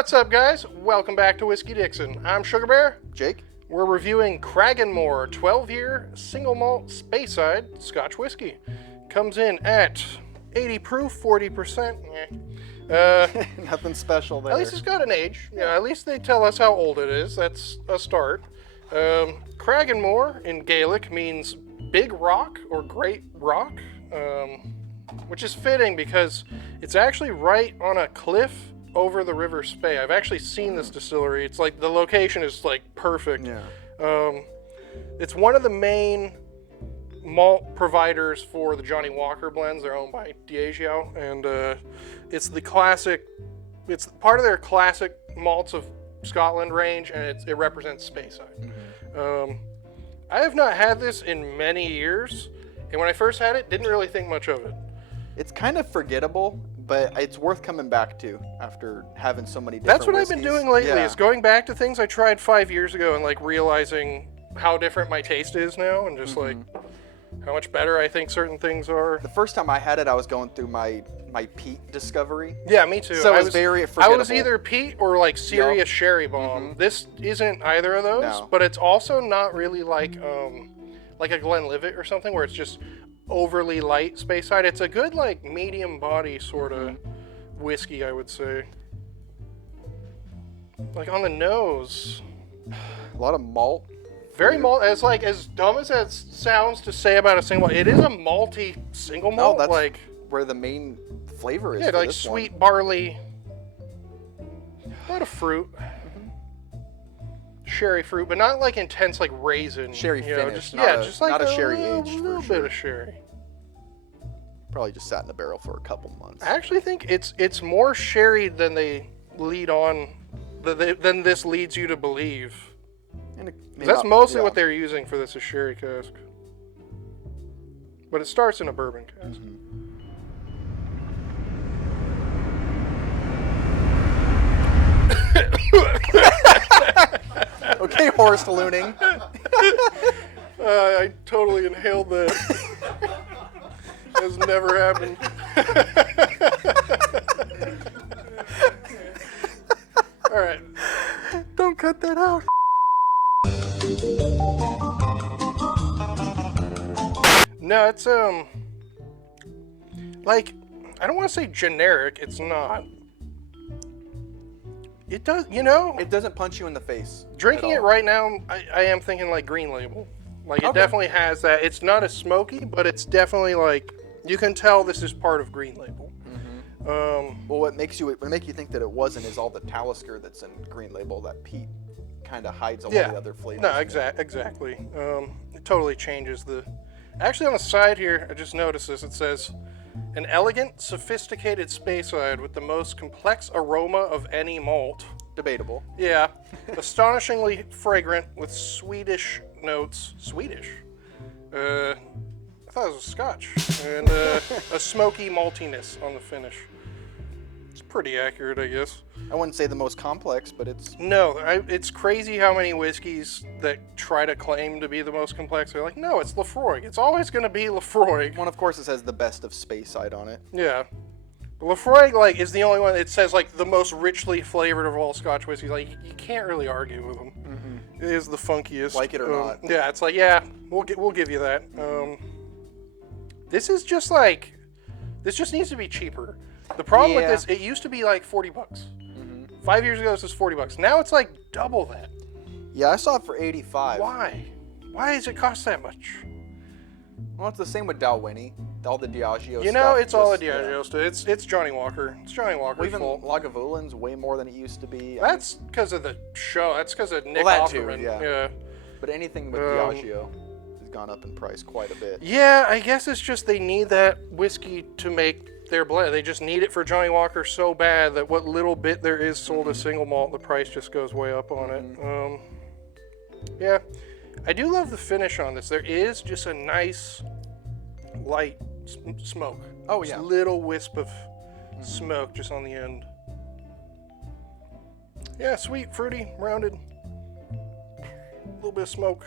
What's up, guys? Welcome back to Whiskey Dixon. I'm Sugarbear. Jake. We're reviewing Cragganmore 12-year single malt Speyside Scotch whiskey. Comes in at 80 proof, 40%. Nothing special there. At least it's got an age. Yeah, at least they tell us how old it is. That's a start. Cragganmore in Gaelic means big rock or great rock, which is fitting because it's actually right on a cliff over the River Spey. I've actually seen this distillery. It's like the location is like perfect. Yeah. It's one of the main malt providers for the Johnny Walker blends. They're owned by Diageo, and it's the classic. It's part of their classic malts of Scotland range, and it represents Speyside. Mm-hmm. I have not had this in many years, and when I first had it, didn't really think much of it. It's kind of forgettable, but it's worth coming back to after having so many different That's what whiskeys. I've been doing lately, Yeah. is going back to things I tried 5 years ago and like realizing how different my taste is now, and just like how much better I think certain things are. The first time I had it, I was going through my peat discovery. Yeah, me too. So it was very forgettable. I was either peat or like serious sherry bomb. This isn't either of those, No. but it's also not really like a Glenlivet or something where it's just overly light Speyside. It's a good like medium body sort of whiskey, I would say. Like on the nose, A lot of malt. very malt. As dumb as that sounds to say about a single malt, it is a malty single malt. that's like where the main flavor is. yeah, for like this sweet one. barley, a lot of fruit, sherry fruit, but not like intense like raisin. Sherry you know, finish, just, not just like not a a sherry little, aged, for little sure. bit of sherry. Probably just sat in the barrel for a couple months. I actually think it's more sherry than they lead on, than this leads you to believe. And That's mostly what they're using for this, is sherry cask. But it starts in a bourbon cask. Okay, horse looning. I totally inhaled that. Has never happened. All right. Don't cut that out. No, it's like, I don't want to say generic. It's not. It does, you know. It doesn't punch you in the face. Drinking at it all. right now, I am thinking like Green Label. Like it Okay. definitely has that. It's not as smoky, but it's definitely like, you can tell this is part of Green Label. Well, what makes you think that it wasn't is all the Talisker that's in Green Label. That peat kind of hides all the other flavors. No, exactly. It totally changes the. Actually, on the side here, I just noticed this. It says, "An elegant, sophisticated Speyside with the most complex aroma of any malt." Debatable. Yeah, astonishingly fragrant with Swedish notes. Swedish? I thought it was a Scotch. And a smoky maltiness on the finish. It's pretty accurate, I guess. I wouldn't say the most complex, but it's No, it's crazy how many whiskeys that try to claim to be the most complex. They're like, no, it's Lafroig. It's always going to be Lafroig. one. Of course, it says the best of Speyside on it. Yeah. Lafroig, like, is the only one. It says like the most richly flavored of all Scotch whiskeys. Like, you can't really argue with them. It is the funkiest. Like it or not. Yeah, it's like, yeah, we'll give you that. This is just like, this just needs to be cheaper. The problem with Yeah. this, it used to be like $40. 5 years ago, this was $40. Now it's like double that. Yeah, I saw it for 85. Why? Why does it cost that much? Well, it's the same with Dalwhinnie. All the Diageo You know, stuff. it's all a just- Diageo stuff. It's Johnny Walker. It's Johnny Well, Walker's even fault. Lagavulin's way more than it used to be. That's because of the show. That's because of Nick Well, that too, Offerman. yeah. But anything with Um, Diageo has gone up in price quite a bit. Yeah, I guess it's just they need that whiskey to make their blend. They just need it for Johnny Walker so bad that what little bit there is sold as single malt, the price just goes way up on it. Yeah, I do love the finish on this. There is just a nice light smoke. Oh, Just yeah. a little wisp of smoke just on the end. Yeah, sweet, fruity, rounded. A little bit of smoke.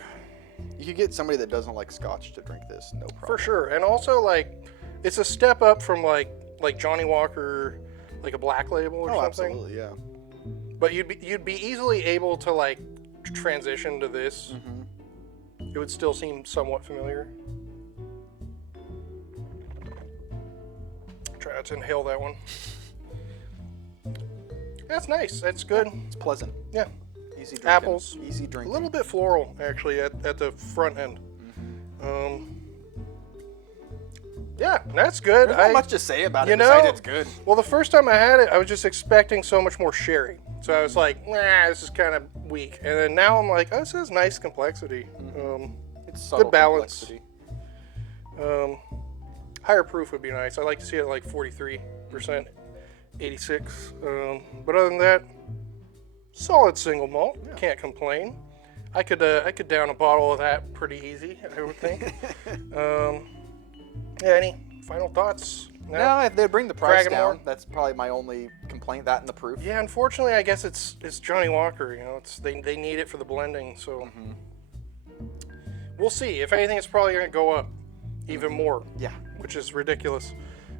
You could get somebody that doesn't like Scotch to drink this, no problem. For sure. And also, like, it's a step up from, like Johnny Walker, like a black label or Oh, something. absolutely, yeah. But you'd be easily able to like transition to this. It would still seem somewhat familiar. Try not to inhale that one. That's nice. That's good. It's pleasant. Yeah. Easy drinking. Apples. Easy drinking. A little bit floral, actually, at the front end. Yeah, that's good. There's not much to say about it. You Besides know, it's good. well, the first time I had it, I was just expecting so much more sherry. So I was like, nah, this is kind of weak. And then now I'm like, oh, this has nice complexity. It's subtle good balance. complexity. Higher proof would be nice. I'd like to see it at like 43%, 86. But other than that, solid single malt. Yeah. Can't complain. I could down a bottle of that pretty easy, I would think. Yeah, any final thoughts? No, if they bring the price Cragganmore? down, that's probably my only complaint. That and the proof. Yeah, unfortunately, I guess it's Johnny Walker. You know, they need it for the blending. So we'll see. If anything, it's probably going to go up even more. Yeah, which is ridiculous.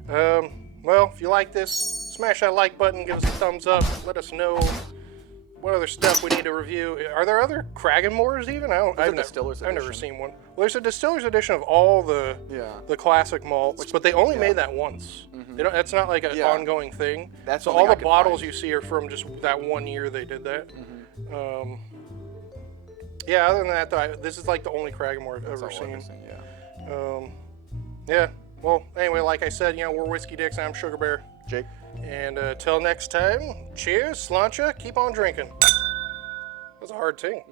Well, if you like this, smash that like button, give us a thumbs up, let us know what other stuff we need to review. Are there other Cragganmores even? I've never seen one. Well, there's a distiller's edition of all the classic malts, but they only made that once. They don't. That's not like an ongoing thing. That's so all the bottles you see are from just that 1 year they did that. Yeah. Other than that, though, this is like the only Cragganmore I've ever seen. Yeah. Well, anyway, like I said, you know, we're Whiskey Dixon. I'm Sugarbear. Jake. And till next time, cheers, slancha, keep on drinking. That's a hard thing.